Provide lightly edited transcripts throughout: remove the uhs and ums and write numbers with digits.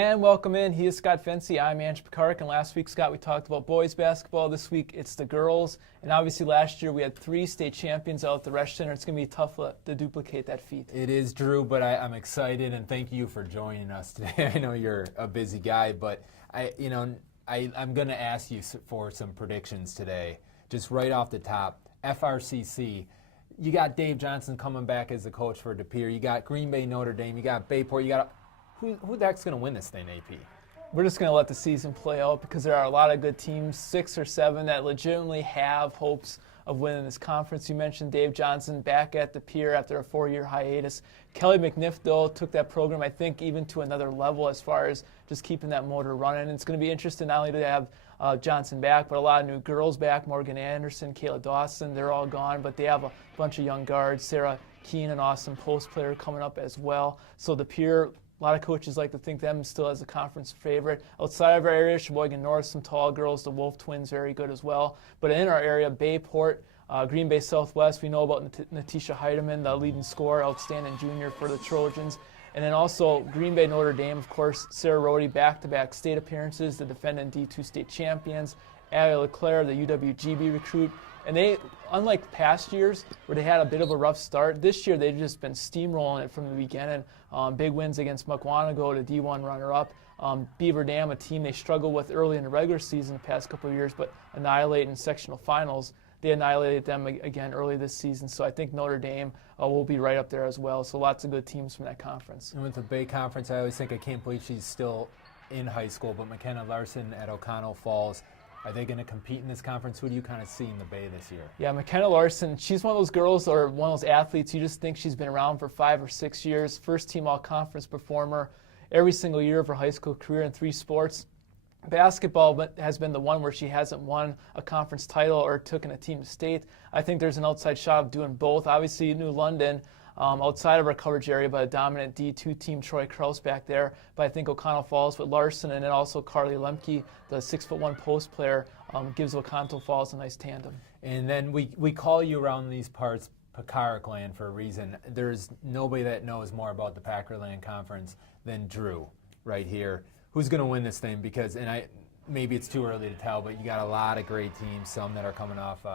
And welcome in. He is Scott Venci. I'm Pekarek. And last week, Scott, we talked about boys basketball. This week, it's the girls. And obviously, last year, we had 3 state champions out at the Resch Center. It's going to be tough to duplicate that feat. It is, Drew, but I'm excited, and thank you for joining us today. I know you're a busy guy, but I'm going to ask you for some predictions today. Just right off the top, FRCC. You got Dave Johnson coming back as the coach for De Pere. You got Green Bay, Notre Dame. You got Bayport. You got who the heck's going to win this thing, AP? We're just going to let the season play out because there are a lot of good teams, 6 or 7, that legitimately have hopes of winning this conference. You mentioned Dave Johnson back at De Pere after a 4-year hiatus. Kelly McNiff, though, took that program, I think, even to another level as far as just keeping that motor running. And it's going to be interesting not only to have Johnson back, but a lot of new girls back. Morgan Anderson, Kayla Dawson, they're all gone, but they have a bunch of young guards. Sarah Keene, an awesome post player, coming up as well. So De Pere, a lot of coaches like to think them still as a conference favorite. Outside of our area, Sheboygan North, some tall girls. The Wolf Twins, very good as well. But in our area, Bayport, Green Bay Southwest, we know about Natisha Heidemann, the leading scorer, outstanding junior for the Trojans. And then also Green Bay Notre Dame, of course, Sarah Rohde, back-to-back state appearances, the defending D2 state champions. Allie LeClaire, the UWGB recruit. And they, unlike past years where they had a bit of a rough start, this year they've just been steamrolling it from the beginning. Big wins against Mukwonago, the D1 runner-up. Beaver Dam, a team they struggled with early in the regular season the past couple of years, but annihilate in sectional finals. They annihilated them again early this season. So I think Notre Dame will be right up there as well. So lots of good teams from that conference. And with the Bay Conference, I always think I can't believe she's still in high school, but McKenna Larson at O'Connell Falls. Are they going to compete in this conference? Who do you kind of see in the Bay this year? Yeah, McKenna Larson, she's one of those girls or one of those athletes you just think she's been around for 5 or 6 years. First team all-conference performer every single year of her high school career in 3 sports. Basketball has been the one where she hasn't won a conference title or taken a team to state. I think there's an outside shot of doing both. Obviously, New London, outside of our coverage area, but a dominant D2 team, Troy Kraus back there. But I think O'Connell Falls with Larson and then also Carly Lemke, the 6'1" post player, gives O'Connell Falls a nice tandem. And then we call you around these parts Pekarek land for a reason. There's nobody that knows more about the Packerland Conference than Drew right here. Who's going to win this thing? Because, maybe it's too early to tell, but you got a lot of great teams, some that are coming off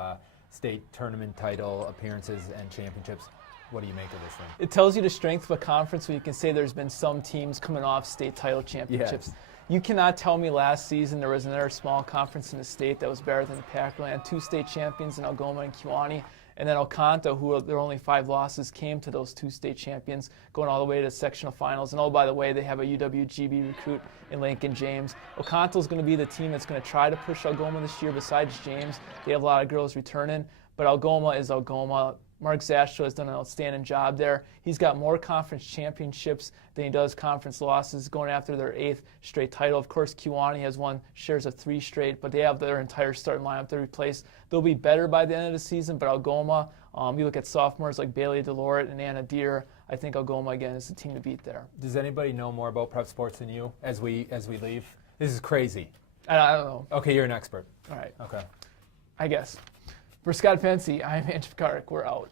state tournament title appearances and championships. What do you make of this thing? It tells you the strength of a conference when you can say there's been some teams coming off state title championships. Yes. You cannot tell me last season there was another small conference in the state that was better than the Packerland. 2 state champions in Algoma and Kewaunee. And then Oconto, who their only 5 losses came to those 2 state champions, going all the way to sectional finals. And oh, by the way, they have a UWGB recruit in Lincoln James. Oconto's going to be the team that's going to try to push Algoma this year. Besides James, they have a lot of girls returning. But Algoma is Algoma. Mark Zastro has done an outstanding job there. He's got more conference championships than he does conference losses, going after their 8th straight title. Of course, Kewaunee has won shares of 3 straight, but they have their entire starting lineup to replace. They'll be better by the end of the season, but Algoma, you look at sophomores like Bailey DeLoret and Anna Deere, I think Algoma, again, is the team to beat there. Does anybody know more about prep sports than you as we leave? This is crazy. I don't know. Okay, you're an expert. All right. Okay. I guess. For Scott Venci, I'm Pekarek. We're out.